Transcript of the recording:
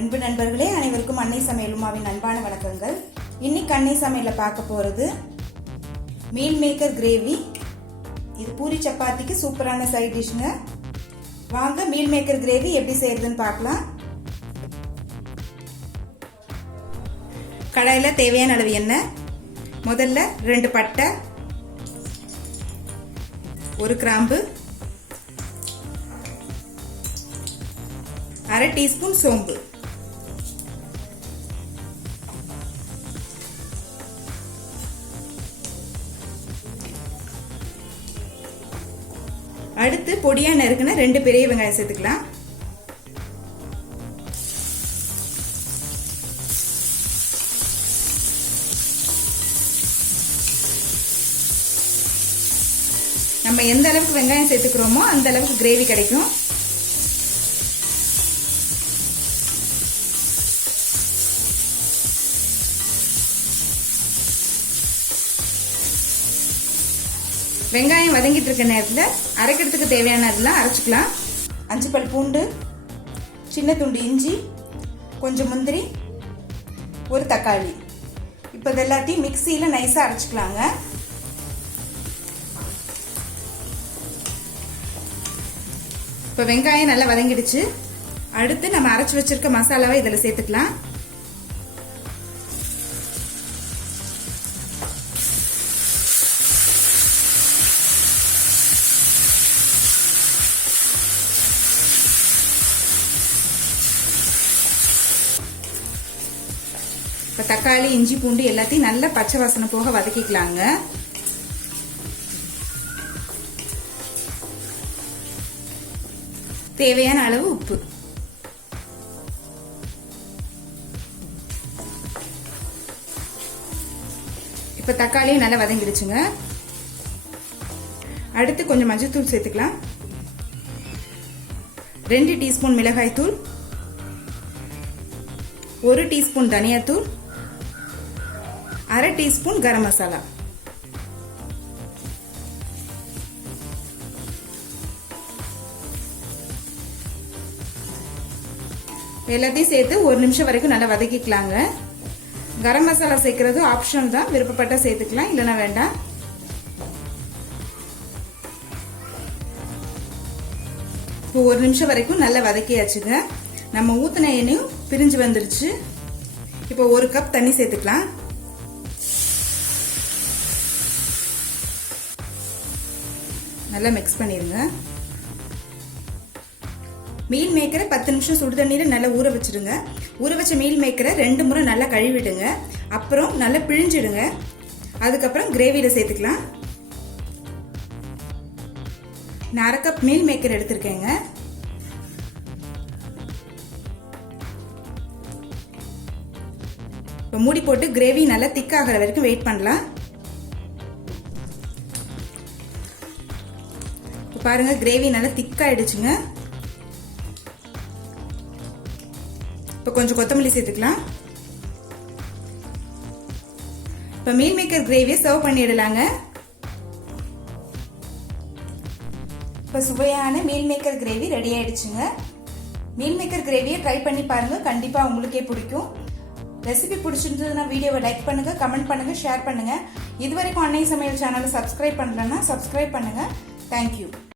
அன்பு நண்பர்களே, அனைவருக்கும் அன்னை சமையல் உமாவின் அன்பான வணக்கங்கள். இன்னைக்கு அன்னை சமையல பார்க்க போறது மீல் மேக்கர் கிரேவி. இது பூரி சப்பாத்திக்கு சூப்பரான சைட் டிஷ்ங்க. வாங்க மீல் மேக்கர் கிரேவி எப்படி செய்யறதுன்னு பார்க்கலாம். கடாயில தேவையான அளவு எண்ணெய், முதல்ல 2 பட்டை, 1 கிராம்பு, 1/2 டீஸ்பூன் சோம்பு, அடுத்து பொடியா நறுக்குன 2 பெரிய வெங்காயம் சேர்த்துக்கலாம். நம்ம எந்த அளவுக்கு வெங்காயம் சேர்த்துக்கிறோமோ அந்த அளவுக்கு கிரேவி கிடைக்கும். வெங்காயம் வதங்கிட்டு இருக்க நேரத்தில் அரைக்கிறதுக்கு தேவையானதெல்லாம் அரைச்சிக்கலாம். 5 பல் பூண்டு, சின்ன துண்டு இஞ்சி, கொஞ்சம் முந்திரி, 1 தக்காளி. இப்போ இது எல்லாத்தையும் மிக்சியில் நைஸாக அரைச்சிக்கலாங்க. இப்போ வெங்காயம் நல்லா வதங்கிடுச்சு. அடுத்து நம்ம அரைச்சி வச்சிருக்க மசாலாவை இதில் சேர்த்துக்கலாம். இப்போ தக்காளி, இஞ்சி, பூண்டு எல்லாத்தையும் நல்லா பச்சை வாசனை போக வதக்கிக்கலாங்க. தேவையான அளவு உப்பு. இப்போ தக்காளியும் நல்லா வதங்கிடுச்சுங்க. அடுத்து கொஞ்சம் மஞ்சள்தூள் சேர்த்துக்கலாம். 2 டீஸ்பூன் மிளகாய் தூள், 1 டீஸ்பூன் தனியாத்தூள், 1/2 டீஸ்பூன் கரம் மசாலா. எல்லாத்தையும் சேர்த்து 1 நிமிஷம் வரைக்கும் நல்லா வதக்கிக்கலாங்க. கரம் மசாலா சேர்க்கறது ஆப்ஷனல் தான், விருப்பப்பட்ட சேர்த்துக்கலாம், இல்லைன்னா வேண்டாம். இப்போ 1 நிமிஷம் வரைக்கும் நல்லா வதக்கியாச்சுங்க. நம்ம ஊத்தின எண்ணெயும் பிரிஞ்சு வந்துருச்சு. இப்போ 1 கப் தண்ணி சேர்த்துக்கலாம். நல்லா மிக்ஸ் பண்ணிருங்க. மீல் மேக்கரை 10 நிமிஷம் சுடு தண்ணீரை நல்லா ஊற வச்சிடுங்க. ஊற வச்ச மீல் மேக்கரை 2 முறை நல்லா கழுவிடுங்க. அப்புறம் நல்லா பிழிஞ்சிடுங்க. அதுக்கப்புறம் கிரேவியில சேர்த்துக்கலாம். நான் 1/2 கப் மீல் மேக்கர் எடுத்திருக்கேங்க. இப்போ மூடி போட்டு கிரேவி நல்லா திக்காகிற வரைக்கும் வெயிட் பண்ணலாம். பாருங்க, கிரேவி நல்லா திக்காயிடுச்சுங்க. இப்போ கொஞ்சம் கொத்தமல்லி சேர்த்துக்கலாம். இப்போ மீல் மேக்கர் கிரேவியை சர்வ் பண்ணிடலாங்க. இப்போ சுவையான மீல் மேக்கர் கிரேவி ரெடி ஆயிடுச்சுங்க. மீல் மேக்கர் கிரேவியை ட்ரை பண்ணி பாருங்க, கண்டிப்பா உங்களுக்கே பிடிக்கும். ரெசிபி பிடிச்சிருந்ததுன்னா வீடியோவை லைக் பண்ணுங்க, கமெண்ட் பண்ணுங்க, ஷேர் பண்ணுங்க. இதுவரைக்கும் அன்னை சமையல் சேனலை சப்ஸ்கிரைப் பண்ணலன்னா சப்ஸ்கிரைப் பண்ணுங்க. தேங்க்யூ.